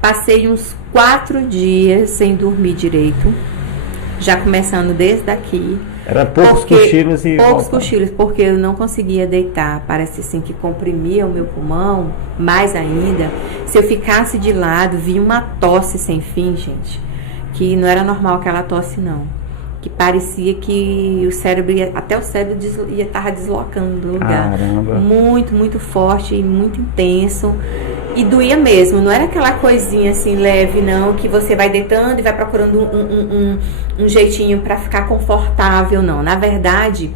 Passei uns 4 dias sem dormir direito, já começando desde aqui. Era poucos cochilos e poucos cochilos, porque eu não conseguia deitar. Parece assim que comprimia o meu pulmão, mais ainda. Se eu ficasse de lado, vinha uma tosse sem fim, gente, que não era normal aquela tosse, não. Que parecia que o cérebro até o cérebro estava deslocando do lugar. Caramba. Muito, muito forte e muito intenso. E doía mesmo, não era aquela coisinha assim leve, não, que você vai deitando e vai procurando um jeitinho para ficar confortável, não. Na verdade,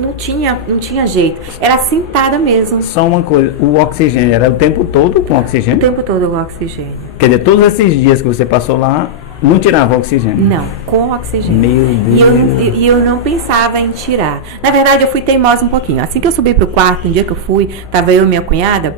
não tinha jeito. Era sentada mesmo. Só uma coisa, o oxigênio era o tempo todo com oxigênio? O tempo todo com oxigênio. Quer dizer, todos esses dias que você passou lá, não tirava oxigênio? Não, com oxigênio. Meu Deus. E eu não pensava em tirar. Na verdade, eu fui teimosa um pouquinho. Assim que eu subi pro quarto, um dia que eu fui, tava eu e minha cunhada,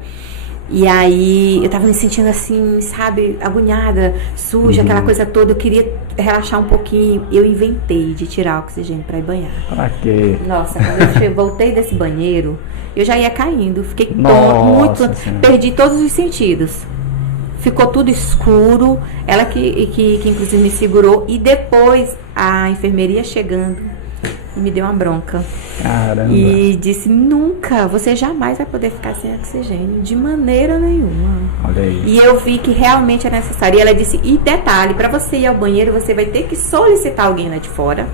e aí eu tava me sentindo assim, sabe, agoniada, suja, aquela coisa toda. Eu queria relaxar um pouquinho. Eu inventei de tirar oxigênio pra ir banhar. Pra quê? Nossa, quando eu voltei desse banheiro, eu já ia caindo. Fiquei Nossa, perdi todos os sentidos. Ficou tudo escuro. Ela que inclusive me segurou. E depois a enfermeira chegando e me deu uma bronca. Caramba. E disse: nunca, você jamais vai poder ficar sem oxigênio, de maneira nenhuma. Olha aí. E eu vi que realmente é necessário. E ela disse: e detalhe, para você ir ao banheiro, você vai ter que solicitar alguém lá de fora,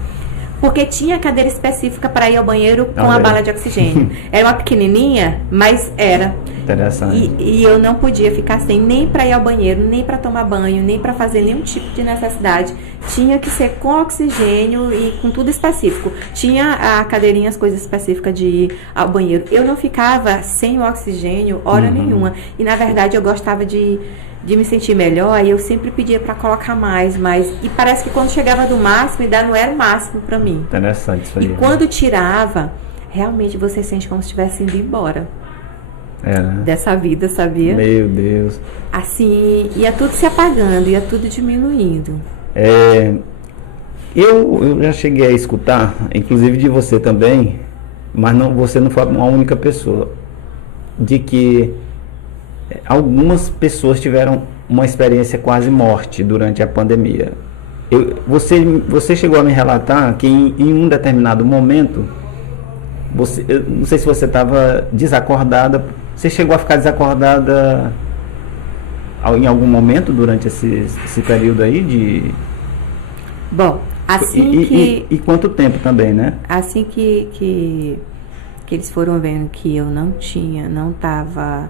porque tinha cadeira específica para ir ao banheiro com a bala de oxigênio. Era uma pequenininha, mas era. Interessante. E eu não podia ficar sem, nem para ir ao banheiro, nem para tomar banho, nem para fazer nenhum tipo de necessidade. Tinha que ser com oxigênio e com tudo específico. Tinha a cadeirinha, as coisas específicas de ir ao banheiro. Eu não ficava sem o oxigênio hora nenhuma. E na verdade eu gostava de me sentir melhor, e eu sempre pedia para colocar mais. E parece que quando chegava do máximo, ainda não era o máximo para mim. Interessante isso aí. E quando tirava, realmente você sente como se estivesse indo embora. Dessa vida, sabia? Meu Deus. Assim, ia tudo se apagando, ia tudo diminuindo. Eu já cheguei a escutar, inclusive de você também, mas você não foi uma única pessoa, de que algumas pessoas tiveram uma experiência quase morte durante a pandemia. Você chegou a me relatar que em um determinado momento, eu não sei se você estava desacordada. Você chegou a ficar desacordada em algum momento durante esse período aí de... Bom, assim E quanto tempo também, né? Assim que eles foram vendo que eu não estava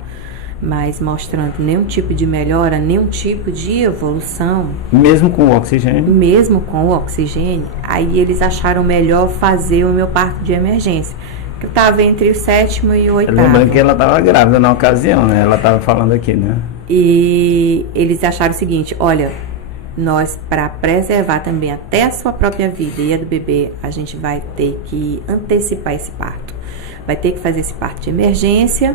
mais mostrando nenhum tipo de melhora, nenhum tipo de evolução. Mesmo com o oxigênio? Mesmo com o oxigênio, aí eles acharam melhor fazer o meu parto de emergência. Eu estava entre o 7º e o 8º. Lembrando que ela estava grávida na ocasião, né? Ela estava falando aqui, né? E eles acharam o seguinte: olha, nós, para preservar também até a sua própria vida e a do bebê, a gente vai ter que antecipar esse parto. Vai ter que fazer esse parto de emergência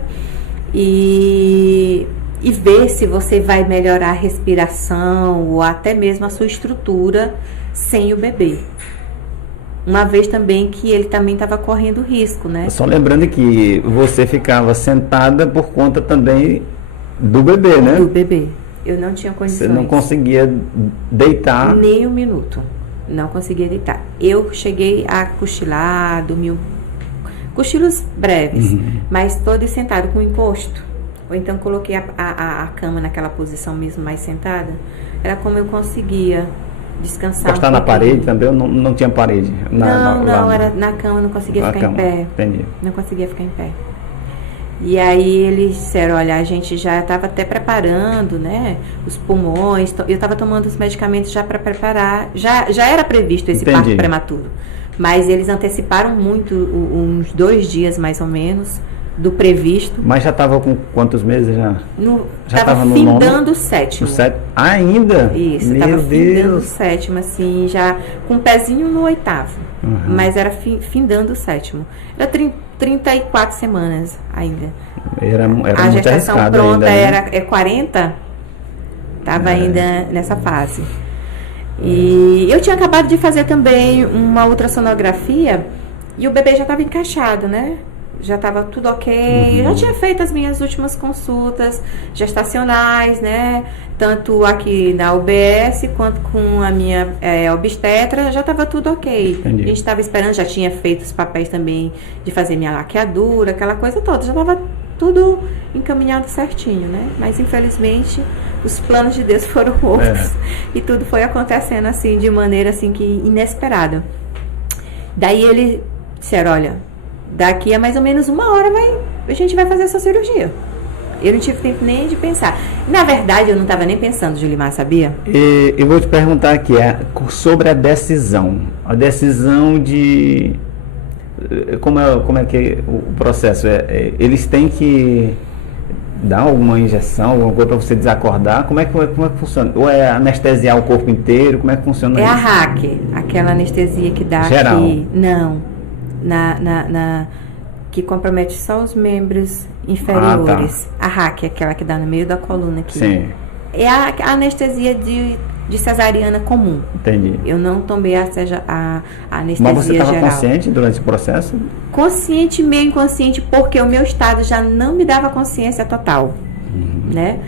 e ver se você vai melhorar a respiração ou até mesmo a sua estrutura sem o bebê. Uma vez também que ele também estava correndo risco, né? Só lembrando que você ficava sentada por conta também do bebê, né? Do bebê. Eu não tinha condições. Você não conseguia deitar? Nem um minuto. Não conseguia deitar. Eu cheguei a cochilar, dormir cochilos breves, mas todos sentados com encosto. Ou então coloquei a cama naquela posição mesmo, mais sentada. Era como eu conseguia descansar. Encostar na parede também? Ou não tinha parede? Não, era na cama, não conseguia ficar em pé. Entendi. Não conseguia ficar em pé. E aí eles disseram: olha, a gente já estava até preparando, né, os pulmões. Eu estava tomando os medicamentos já para preparar. Já era previsto esse parto prematuro. Mas eles anteciparam muito, uns 2 dias mais ou menos, do previsto. Mas já estava com quantos meses já? Já estava findando o 7º. Ainda? Isso, estava findando o 7º, assim, já com um pezinho no 8º. Mas era findando o 7º. Era 34 semanas ainda. Era a muito gestação pronta ainda, né? 40, estava ainda nessa fase. E eu tinha acabado de fazer também uma ultrassonografia e o bebê já estava encaixado, né? já estava tudo ok, eu já tinha feito as minhas últimas consultas gestacionais, né? Tanto aqui na UBS quanto com a minha obstetra, já estava tudo ok. Entendi. A gente estava esperando, já tinha feito os papéis também de fazer minha laqueadura, aquela coisa toda, já estava tudo encaminhado certinho, né? Mas infelizmente os planos de Deus foram outros e tudo foi acontecendo assim, de maneira assim que inesperada. Daí ele disseram, olha, daqui a mais ou menos 1 hora a gente vai fazer essa cirurgia. Eu não tive tempo nem de pensar. Na verdade, eu não estava nem pensando, Julimar, sabia? E eu vou te perguntar aqui sobre a decisão. A decisão de... Como é que o processo? Eles têm que dar alguma injeção, alguma coisa para você desacordar? Como é que funciona? Ou é anestesiar o corpo inteiro? Como é que funciona isso? É a RAC, aquela anestesia que dá geral. aqui. Não. Que compromete só os membros inferiores. A RAC, aquela que dá no meio da coluna aqui. Sim. É a anestesia de cesariana comum. Entendi. Eu não tomei a anestesia Mas você estava geral. consciente durante o processo? Consciente, meio inconsciente, porque o meu estado já não me dava consciência total, né?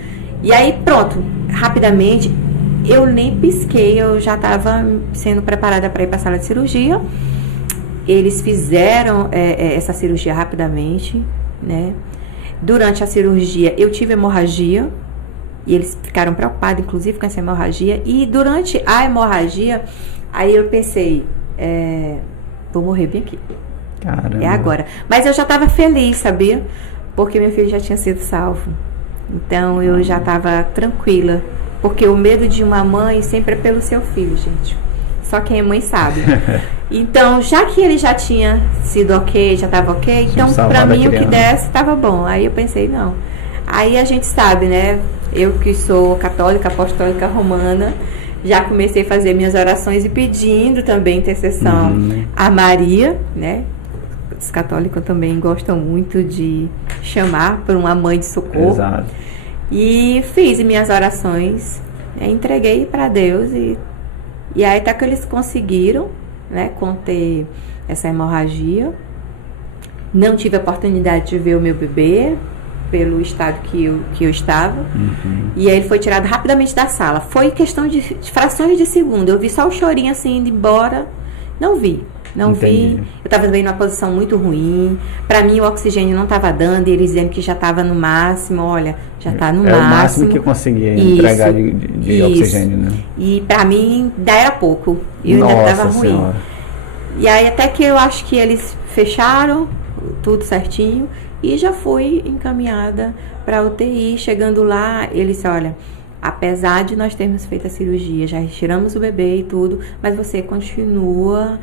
E aí, pronto, rapidamente, eu nem pisquei, eu já estava sendo preparada para ir para a sala de cirurgia. Eles fizeram essa cirurgia rapidamente, né? Durante a cirurgia, eu tive hemorragia, e eles ficaram preocupados, inclusive, com essa hemorragia. E durante a hemorragia, aí eu pensei, vou morrer bem aqui. Caramba. É agora. Mas eu já estava feliz, sabia? Porque meu filho já tinha sido salvo. Então, eu já estava tranquila. Porque o medo de uma mãe sempre é pelo seu filho, gente. Só quem é mãe sabe. Então, já que ele já tinha sido ok, já estava ok, então, para mim, o que desse estava bom. Aí eu pensei, não. Aí a gente sabe, né? Eu que sou católica, apostólica romana, já comecei a fazer minhas orações e pedindo também intercessão a Maria, né? Os católicos também gostam muito de chamar por uma mãe de socorro. Exato. E fiz minhas orações, né? Entreguei para Deus e aí até que eles conseguiram, né, conter essa hemorragia. Não tive a oportunidade de ver o meu bebê pelo estado que eu estava. E aí ele foi tirado rapidamente da sala. Foi questão de frações de segundo. Eu vi só o chorinho assim indo embora. Não vi. Entendi. Eu estava também numa posição muito ruim. Para mim o oxigênio não estava dando. E eles dizendo que já estava no máximo. Olha, já está no máximo. É o máximo que eu conseguia entregar de oxigênio, né? E para mim ainda era pouco. Eu ainda estava ruim. Senhora. E aí até que eu acho que eles fecharam tudo certinho. E já fui encaminhada para a UTI. Chegando lá, ele disse, olha, apesar de nós termos feito a cirurgia, já retiramos o bebê e tudo, mas você continua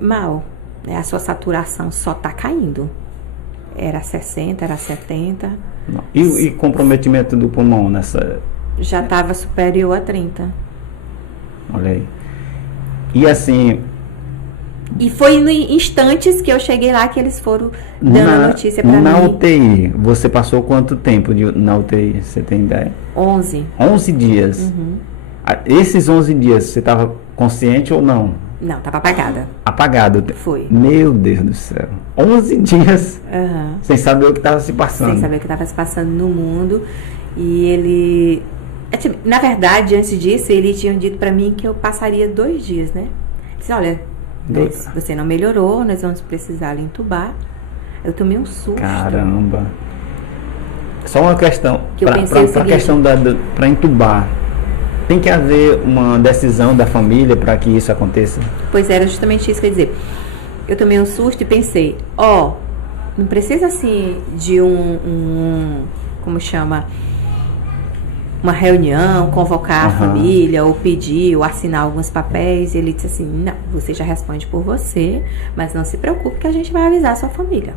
mal. Né? A sua saturação só está caindo. Era 60, era 70. E comprometimento do pulmão nessa... Já estava superior a 30. Olha aí. E assim... E foi em instantes que eu cheguei lá que eles foram dando a notícia para mim. Na UTI, você passou quanto tempo na UTI? Você tem ideia? 11. 11 dias. Esses 11 dias, você estava consciente ou não? Não, estava apagada. Apagado? Foi. Meu Deus do céu. 11 dias sem saber o que estava se passando. Sem saber o que estava se passando no mundo. E ele... Na verdade, antes disso, ele tinha dito para mim que eu passaria 2 dias, né? Ele disse, olha... Mas você não melhorou, nós vamos precisar lhe entubar. Eu tomei um susto. Caramba. Só uma questão. Para questão para entubar, tem que haver uma decisão da família para que isso aconteça? Pois era justamente isso que eu ia dizer. Eu tomei um susto e pensei, não precisa assim de como chama? Uma reunião, convocar a família, ou pedir, ou assinar alguns papéis. E ele disse assim, não, você já responde por você, mas não se preocupe que a gente vai avisar a sua família.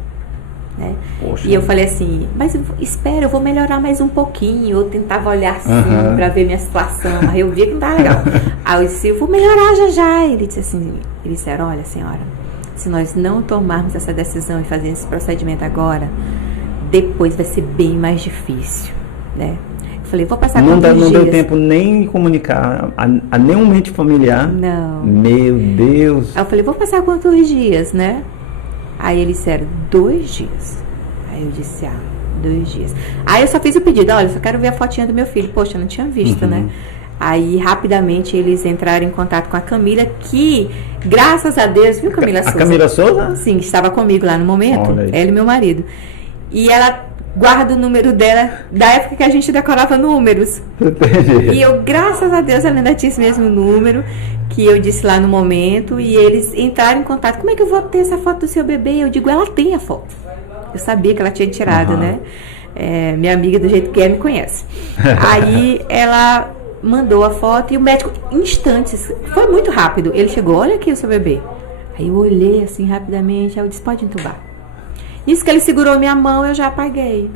Né? E eu falei assim, mas espera, eu vou melhorar mais um pouquinho. Eu tentava olhar assim pra ver minha situação. Aí eu via que não estava legal. Aí eu disse, eu vou melhorar já já. Ele disse assim, eles disseram, olha senhora, se nós não tomarmos essa decisão e fazer esse procedimento agora, depois vai ser bem mais difícil, né? Falei, vou passar quantos dias? Não deu tempo nem comunicar a nenhum mente familiar. Não. Meu Deus. Aí eu falei, vou passar quantos dias, né? Aí eles disseram, 2 dias. Aí eu disse, 2 dias. Aí eu só fiz o pedido, olha, eu só quero ver a fotinha do meu filho. Poxa, eu não tinha visto, né? Aí, rapidamente, eles entraram em contato com a Camila, que, graças a Deus, viu, Camila Souza? A Camila Souza? Sim, estava comigo lá no momento, ela e meu marido. E ela guarda o número dela da época que a gente decorava números. E eu, graças a Deus, ela ainda tinha esse mesmo número que eu disse lá no momento. E eles entraram em contato. Como é que eu vou ter essa foto do seu bebê? Eu digo, ela tem a foto. Eu sabia que ela tinha tirado, né? Minha amiga, do jeito que é, me conhece. Aí ela mandou a foto e o médico, instantes, foi muito rápido. Ele chegou, olha aqui o seu bebê. Aí eu olhei assim rapidamente, aí eu disse, pode entubar. Isso que ele segurou minha mão, eu já apaguei.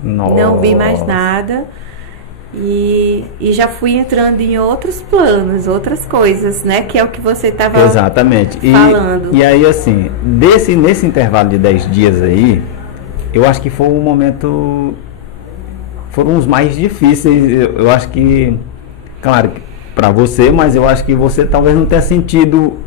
Nossa. Não vi mais nada. E já fui entrando em outros planos, outras coisas, né? Que é o que você estava falando. E aí, assim, nesse intervalo de 10 dias aí, eu acho que foi um momento... Foram os mais difíceis. Eu acho que... Claro, para você, mas eu acho que você talvez não tenha sentido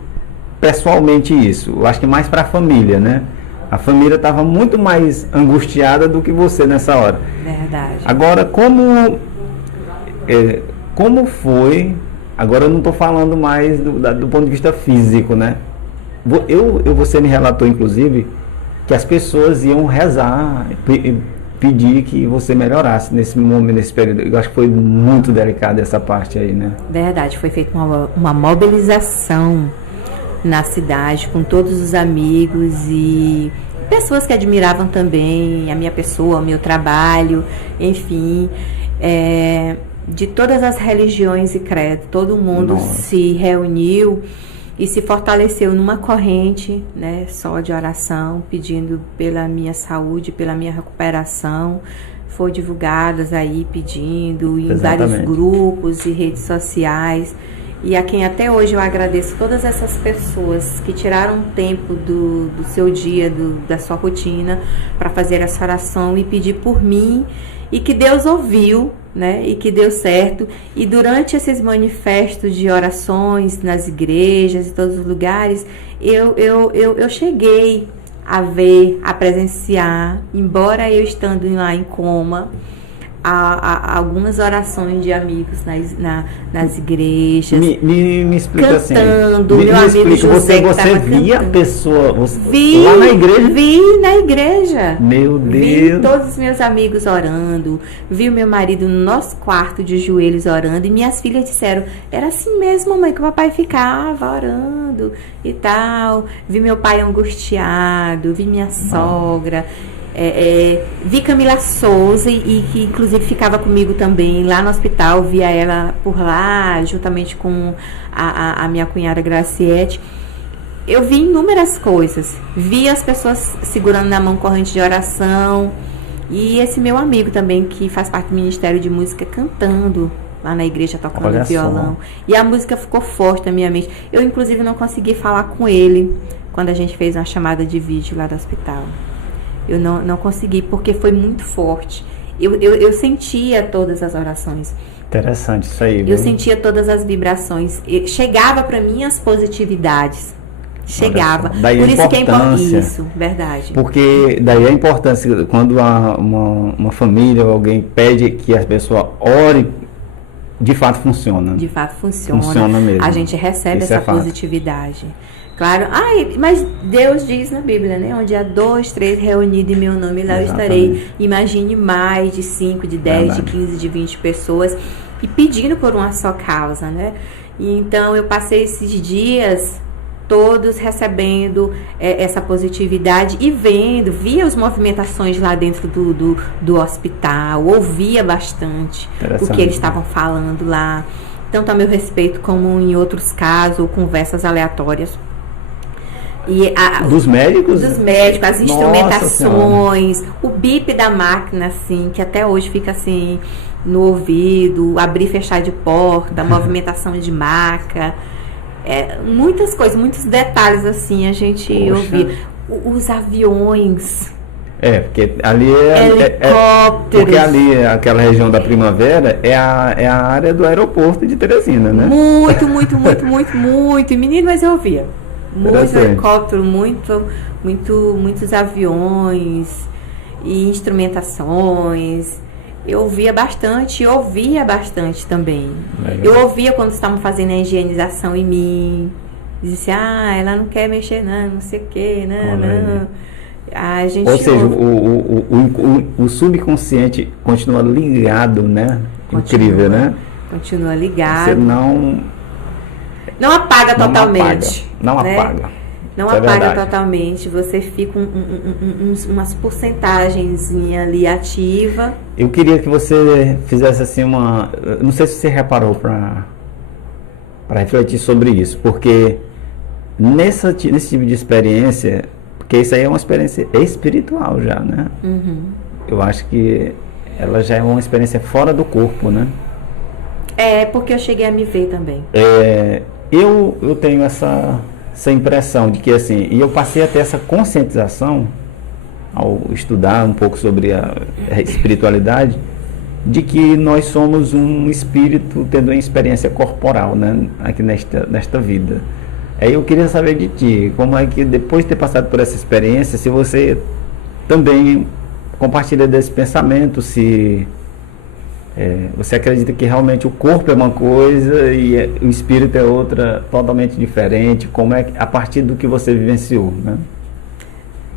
pessoalmente isso. Eu acho que mais para a família, né? A família estava muito mais angustiada do que você nessa hora. Verdade. Agora, como foi... Agora eu não estou falando mais do ponto de vista físico, né? Você me relatou, inclusive, que as pessoas iam rezar, pedir que você melhorasse nesse momento, nesse período. Eu acho que foi muito delicada essa parte aí, né? Verdade, foi feita uma mobilização na cidade com todos os amigos e pessoas que admiravam também a minha pessoa, o meu trabalho, enfim, de todas as religiões e credos, todo mundo se reuniu e se fortaleceu numa corrente, né, só de oração, pedindo pela minha saúde, pela minha recuperação. Foi divulgadas aí pedindo em vários grupos e redes sociais. E a quem até hoje eu agradeço todas essas pessoas que tiraram tempo do seu dia, da sua rotina, para fazer essa oração e pedir por mim. E que Deus ouviu, né? E que deu certo. E durante esses manifestos de orações nas igrejas e todos os lugares, eu cheguei a ver, a presenciar, embora eu estando lá em coma, algumas orações de amigos nas igrejas. Me explica cantando, assim. Meu amigo José você via cantando. A pessoa Vi lá na igreja? Vi na igreja. Meu Deus. Vi todos os meus amigos orando. Vi o meu marido no nosso quarto de joelhos orando. E minhas filhas disseram, era assim mesmo, mamãe, que o papai ficava orando e tal. Vi meu pai angustiado. Vi minha sogra. Vi Camila Souza e que inclusive ficava comigo também lá no hospital, via ela por lá, juntamente com a minha cunhada Graciete. Eu vi inúmeras coisas, vi as pessoas segurando na mão corrente de oração e esse meu amigo também que faz parte do Ministério de Música cantando lá na igreja, tocando violão. E a música ficou forte na minha mente. Eu inclusive não consegui falar com ele quando a gente fez uma chamada de vídeo lá do hospital. Eu não consegui, porque foi muito forte. Eu sentia todas as orações. Interessante isso aí, viu? Eu sentia todas as vibrações. Chegava para mim as positividades. Chegava. Daí por a isso que é importância. Isso, verdade. Porque daí a importância, quando uma família ou alguém pede que a pessoa ore, de fato funciona. De fato funciona. Funciona mesmo. A gente recebe isso essa positividade. Claro, mas Deus diz na Bíblia, né? Onde há 2, 3 reunidos em meu nome, lá eu estarei. Imagine mais de 5, de 10, de 15, de 20 pessoas e pedindo por uma só causa, né? E então eu passei esses dias todos recebendo essa positividade e via as movimentações lá dentro do hospital, ouvia bastante o que eles estavam falando lá, tanto a meu respeito como em outros casos ou conversas aleatórias. E dos médicos? Dos médicos, as instrumentações, o bip da máquina, assim, que até hoje fica assim no ouvido, abrir e fechar de porta, movimentação de maca, muitas coisas, muitos detalhes assim a gente ouvia. Os aviões. Porque ali helicópteros. Porque ali, aquela região da Primavera, é a área do aeroporto de Teresina, né? Muito. E menino, mas eu ouvia. muito helicóptero, muitos aviões e instrumentações. Eu ouvia bastante também. Eu ouvia quando estavam fazendo a higienização em mim. Dizia assim, ela não quer mexer não sei o que, não. A gente Ou seja, o subconsciente continua ligado, né? Incrível, né? Continua ligado. Você não apaga totalmente. Não apaga. Não apaga totalmente. Você fica umas porcentagenzinha ali ativa. Eu queria que você fizesse assim não sei se você reparou para refletir sobre isso, porque nesse tipo de experiência, porque isso aí é uma experiência espiritual já, né? Uhum. Eu acho que ela já é uma experiência fora do corpo, né? Porque eu cheguei a me ver também. Eu tenho essa impressão de que assim, e eu passei a ter essa conscientização ao estudar um pouco sobre a espiritualidade, de que nós somos um espírito tendo uma experiência corporal, né, aqui nesta vida. Aí eu queria saber de ti, como é que depois de ter passado por essa experiência, se você também compartilha desse pensamento, se você acredita que realmente o corpo é uma coisa e o espírito é outra totalmente diferente, como é a partir do que você vivenciou, né?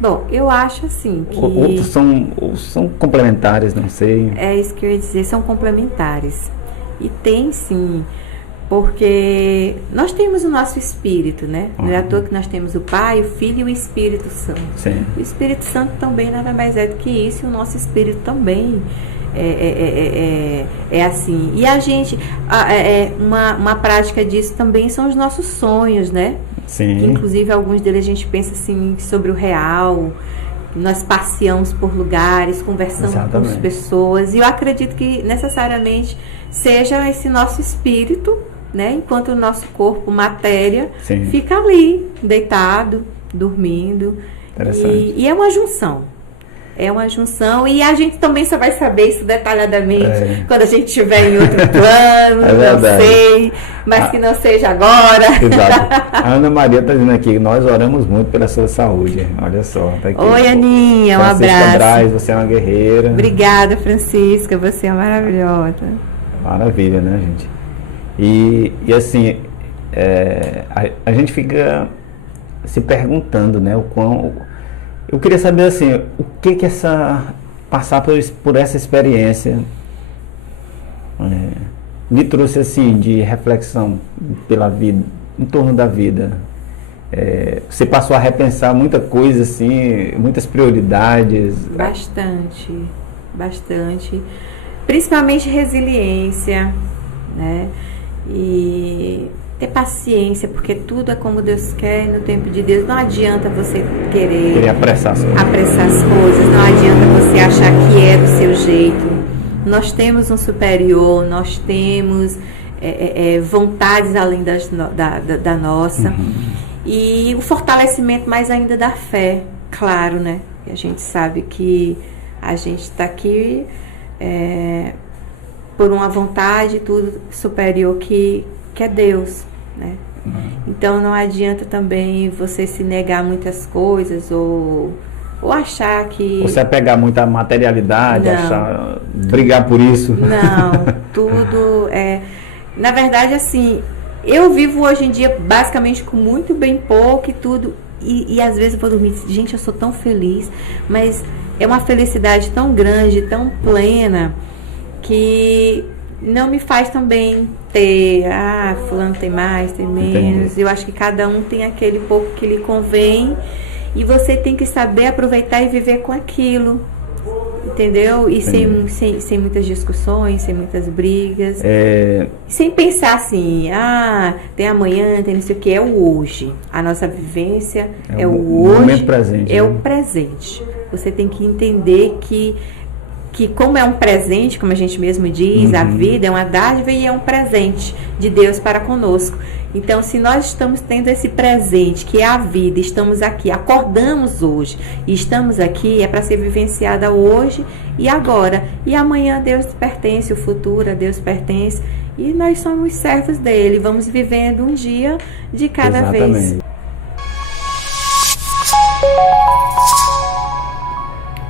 Bom, eu acho assim que... Outros são complementares, não sei. É isso que eu ia dizer, são complementares. E tem sim, porque nós temos o nosso espírito, né? Não é à toa que nós temos o Pai, o Filho e o Espírito Santo. Sim. O Espírito Santo também nada mais é do que isso, e o nosso espírito também é assim. E a gente, uma prática disso também são os nossos sonhos, né? Sim. Que, inclusive, alguns deles a gente pensa assim sobre o real. Nós passeamos por lugares, conversamos com as pessoas. E eu acredito que necessariamente seja esse nosso espírito, né? Enquanto o nosso corpo, matéria, Sim. fica ali, deitado, dormindo. E é uma junção. É uma junção, e a gente também só vai saber isso detalhadamente quando a gente estiver em outro plano, não sei, mas que não seja agora. Exato. A Ana Maria está dizendo aqui, nós oramos muito pela sua saúde, olha só. Tá aqui. Oi, Aninha, um Francisca abraço. Braz, você é uma guerreira. Obrigada, Francisca, você é maravilhosa. Maravilha, né, gente? E assim, a gente fica se perguntando, né, o quão... Eu queria saber assim, o que passar por essa experiência me trouxe assim de reflexão pela vida, em torno da vida. Você passou a repensar muita coisa assim, muitas prioridades. Bastante, principalmente resiliência, né? E ter paciência, porque tudo é como Deus quer, no tempo de Deus. Não adianta você querer apressar as coisas, não adianta você achar que é do seu jeito. Nós temos um superior, nós temos vontades além da nossa. Uhum. E o fortalecimento mais ainda da fé, claro, né? A gente sabe que a gente está aqui por uma vontade tudo superior que é Deus, né? Então não adianta também você se negar muitas coisas ou achar que... Você pegar muita materialidade, brigar por isso. Não, tudo na verdade, assim, eu vivo hoje em dia basicamente com muito bem pouco e tudo, e às vezes eu vou dormir, gente, eu sou tão feliz, mas é uma felicidade tão grande, tão plena, que não me faz também ter, fulano tem mais, tem menos. Entendi. Eu acho que cada um tem aquele pouco que lhe convém, e você tem que saber aproveitar e viver com aquilo, entendeu? E sem muitas discussões, sem muitas brigas, sem pensar assim, tem amanhã, tem não sei o que, é o hoje. A nossa vivência é o hoje, momento presente, é né? o presente. Você tem que entender que como é um presente, como a gente mesmo diz, a vida é uma dádiva e é um presente de Deus para conosco. Então, se nós estamos tendo esse presente, que é a vida, estamos aqui, acordamos hoje e estamos aqui, é para ser vivenciada hoje e agora. E amanhã a Deus pertence, o futuro a Deus pertence, e nós somos servos dele, vamos vivendo um dia de cada vez.